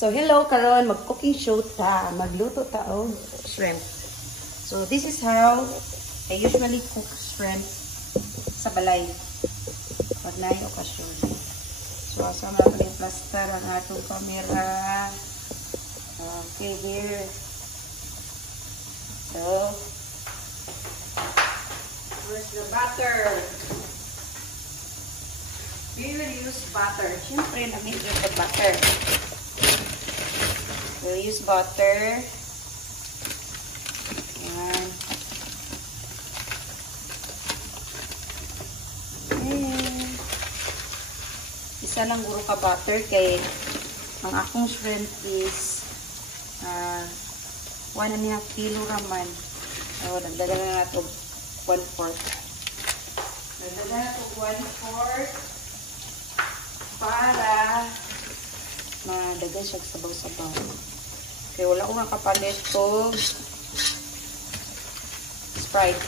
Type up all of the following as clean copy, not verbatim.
So hello karon, mag-cooking show ta, magluto ta og shrimp. So this is how I usually cook shrimp sa balay pag naay okasyon. So asama ko yung plaster ang atong camera. Okay, here. So where's the butter? We will use butter. Siyempre, namit yung butter. We'll use butter. Ayan. Ayan. Isa lang guro ka butter kay ang akong shrimp is 1.5 kilo raman. So, dagdagan na nato 1/4. Dagdagan nato 1/4 para madagay siya sabaw-sabaw. Kaya wala ko nakapalit ko Sprite.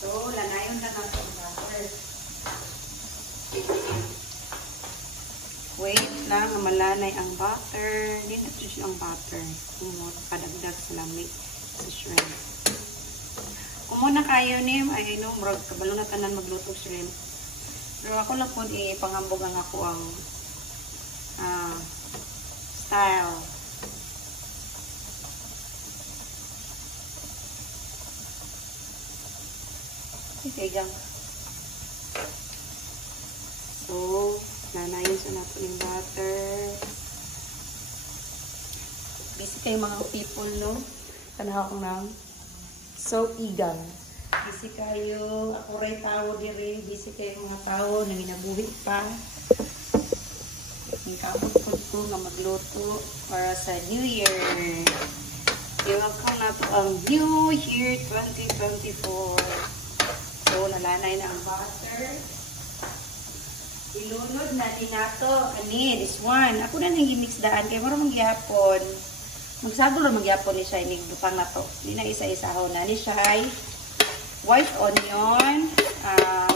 So, lanayon na natin ang butter. Wait lang, malanay ang butter. Dito siya ang butter. Padagdag sa lamig sa shrimp. Kung muna kayo ni, ay no, kabalo na tanan magluto shrimp. Pero ako lang po ipangambog ang ako ang style. Okay, gang. So, nanayin sa natin yung butter. Busy kayo mga people, no? Tanaw ko ng so igang. Busy kayo, ako rin tao diri, busy kayo mga tao na minabuhi pa. Ikapot-pot ko nga magluto para sa New Year. I-welcome na to ang New Year 2024. So, nalanay na ang butter. Ilunod na din nato. Ani, this one. Ako na nang i-mix daan kaya marang magyapon. Magsagol na magyapon ni siya, butang na to. Hindi na isa-isahaw na ni siya ay white onion,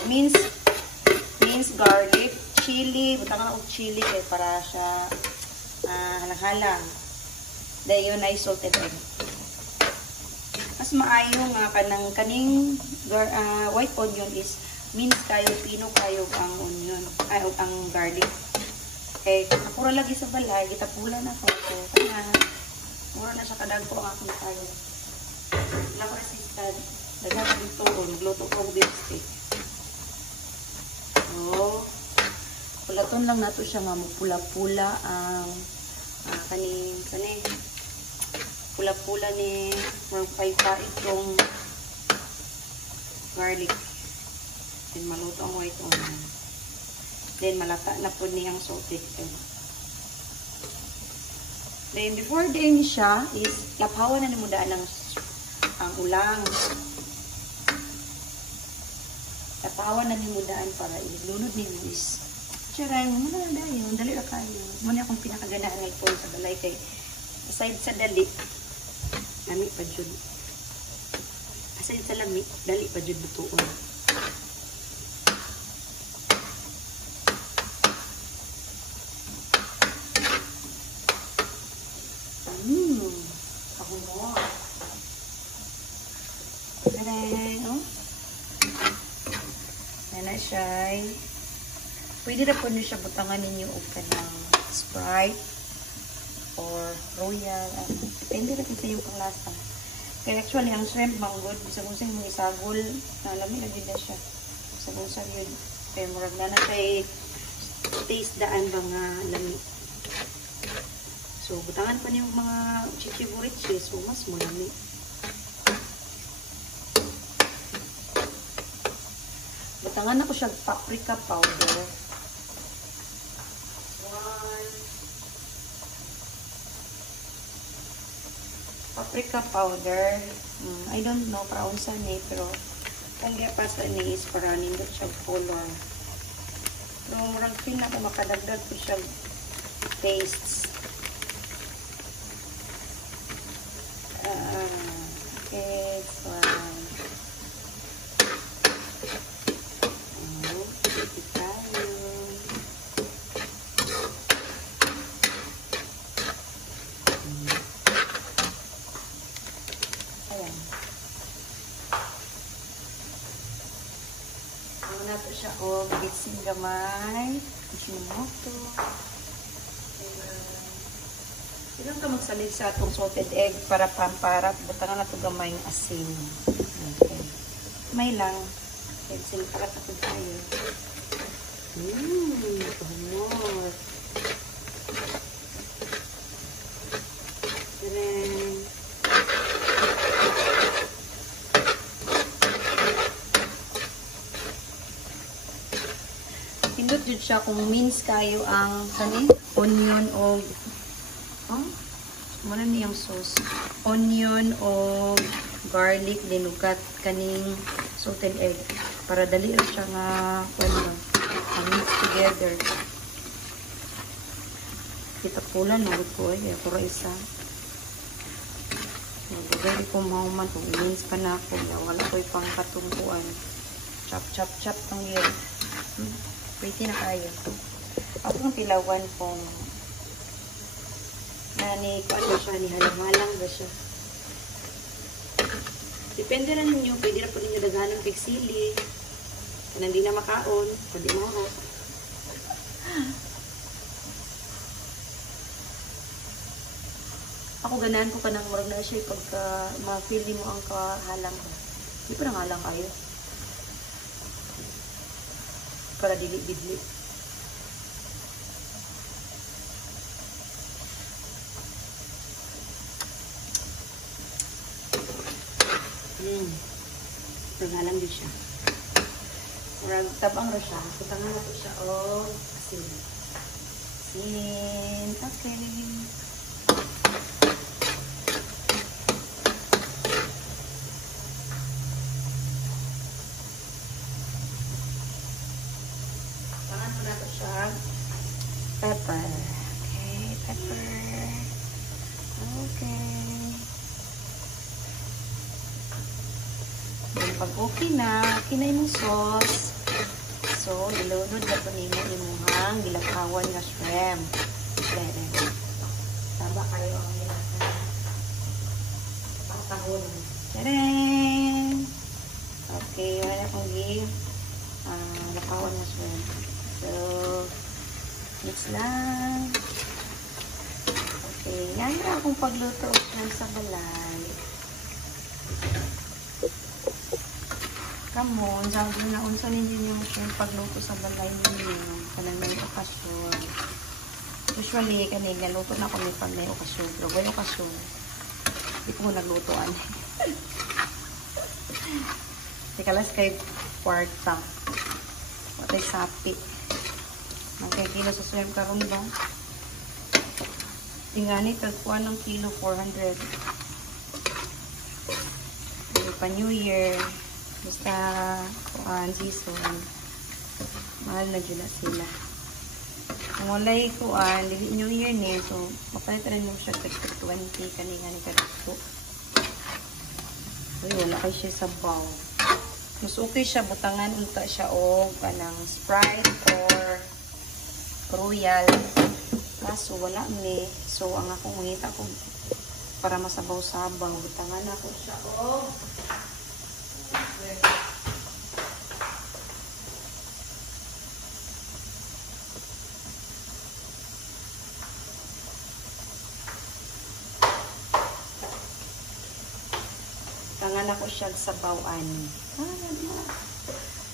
minced garlic, chili, butang na og chili kay para siya halang-halang. Dayon ay salted egg. Mas maayo nga kaning white onion is minced kayo, pino kayo ang onion, ang garlic. Kay kapura lagi sa balay, gitapula na ko. Kaya mura na siya kadagpo ang akong tayo. Wala ko resistant. Dagan dito, nagluto ko ang beef steak. So, pulaton lang nato siya nga pula-pula ang kaning pula-pula ni magpaypa itong garlic. Then maluto ang white onion. Then malata na po niyang salted egg. Then before din siya is lapawan na nimudaan ng ang ulang. Lapawan na nimudaan para ilunod ni Luis. Tiyaray mo na dayon, dali ra kayo. Muna akong pinakaganahan ng phone sa balay kay aside sa dali, lami pa jud. Aside sa lami, dali pa jud butuon. Ako mo. Taray, oh. Yan na siya. Pwede na po niyo siya butangan ninyo o kanang Sprite or Royal. Depende na sa yung panglasa. Kaya actually, ang shrimp manggod, bisa kung sa'yo mong isagol, lamig na din na siya. Bisa kung sa'yo yun. Kaya murag na na siya taste daan ba nga lamig. So, butangan pa niyo mga chichiburichi. So, mas malamig. Butangan ako siya paprika powder. Paprika powder. I don't know para unsa ni pero kaya pa sa ni is para nindot siya color. Pero murag feel na ko makadagdag ko siya tastes. Okay, fine. na to siya o bitsin gamay. Ishimoto. Ilang ka magsalig sa atong salted egg para pamparat. Butangan na to gamay yung asin. Okay. May lang. Bitsin parat ako tayo. Pahumot. Then, pindot jud siya kung mince kayo ang kanin, onion o muna niyang sauce. Onion o garlic dinugat kaning salted egg para dali ra siya nga mix together. Kita pula nagod ko ay puro isa. Nagagay ko mahuman kung mince pa na ako. Wala ko pang katungkuan. Chop chop chop tong yun. Pretty na kayo. Ako ang tilawan kung nani ko ano siya, ni halang-halang ba siya. Depende na ninyo, pwede na po ninyo daghanang pigsili. Kung hindi na makaon, pwede mo. Ako ganahan ko kanang murag na siya pagka ma-feel mo ang kahalang ko. Hindi pa nang halang kayo. Para dili-dili. Naghalang din siya. Murag tabang ro siya. Kutangan na po siya o asin. Asin. Okay. Kutangan po na po siya. Pepper. Okay, pepper. Okay. Pag okay na, kinay mong sauce. So, ilunod na ito nimo imuhang gilakawan nga shrimp. Then, taba kayo ang gilakawan. Patahon. Tadang! Okay, wala akong gilakawan nga shrimp. So, mix lang. Okay, yan na akong pagluto ng sa balay. Kamon, sabi na unsa ninyo yung pagluto sa balay ninyo kanang may okasyon. Usually, kanina luto na ako pag may okasyon. Pero may okasyon, hindi ko naglutoan. Tikalas kay kwarta. Watay sapi. Magkakilo sa swim karon ba? Tingani, tagpuan ng kilo 400. Pero pa New Year, basta kuan season, mahal na dyan sila. Kung walay kuan, dili New Year ni, so mapalit rin mo siya 20 kanina ni karito. Uy, wala kay siya sa bowl. Mas okay siya, butangan unta siya o kanang Sprite or Royal. Kaso wala ni, so ang akong mangita ko para masabaw-sabaw, butangan ako siya o tangan ako siya sa bawan.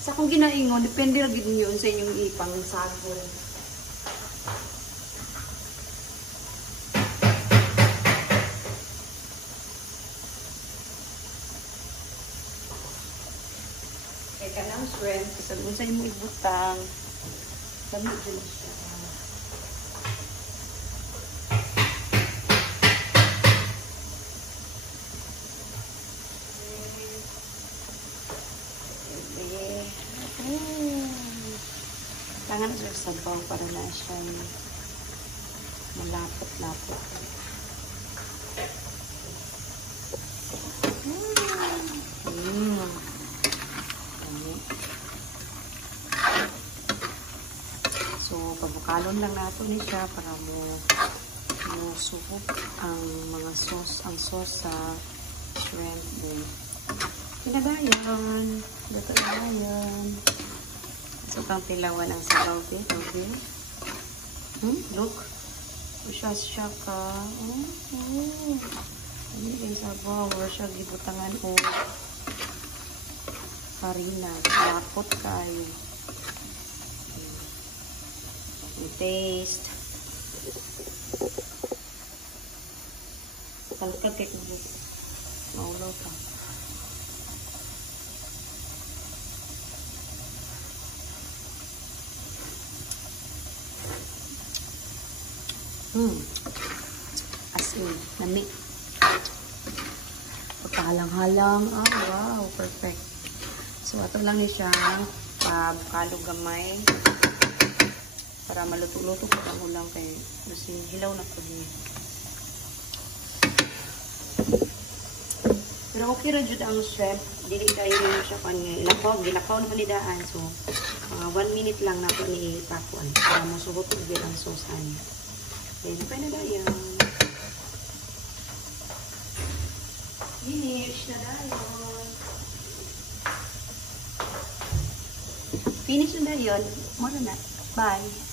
Sa akong ginaingon, depende lang yun sa inyong ipang sagol. Kaya ka ng shrimp, kasi kung sa inyong ibutang, dami dyan siya. Tangan siya sa sabaw para na siya malapot-lapot. So, pabukalon lang nato ni siya para mo suhog ang mga sauce, ang sauce sa shrimp din. Pinagayon. Dito na yan. So, kang pilawan ang sabaw, okay? Okay. Look. Siya ka. Ano yung sabaw? Wala siya gibutangan o harina. Lapot kayo. Taste. Kalkakit mo. Maulaw ka. As in, nami. Pagkahalang-halang. Wow, perfect. So, ato lang ni siyang bukalo gamay para maluto-luto ko ang ulang kay kasi hilaw na po din. Pero okay rin dyan ang shrimp. Dili kayo rin siya kanya. Gilakaw na panidaan. So, 1 minute lang na po ni tapuan para masugot ko ang sauce niya. Then, okay na dayon. Finish na dayon. Finish na dayon. Muna na. Bye.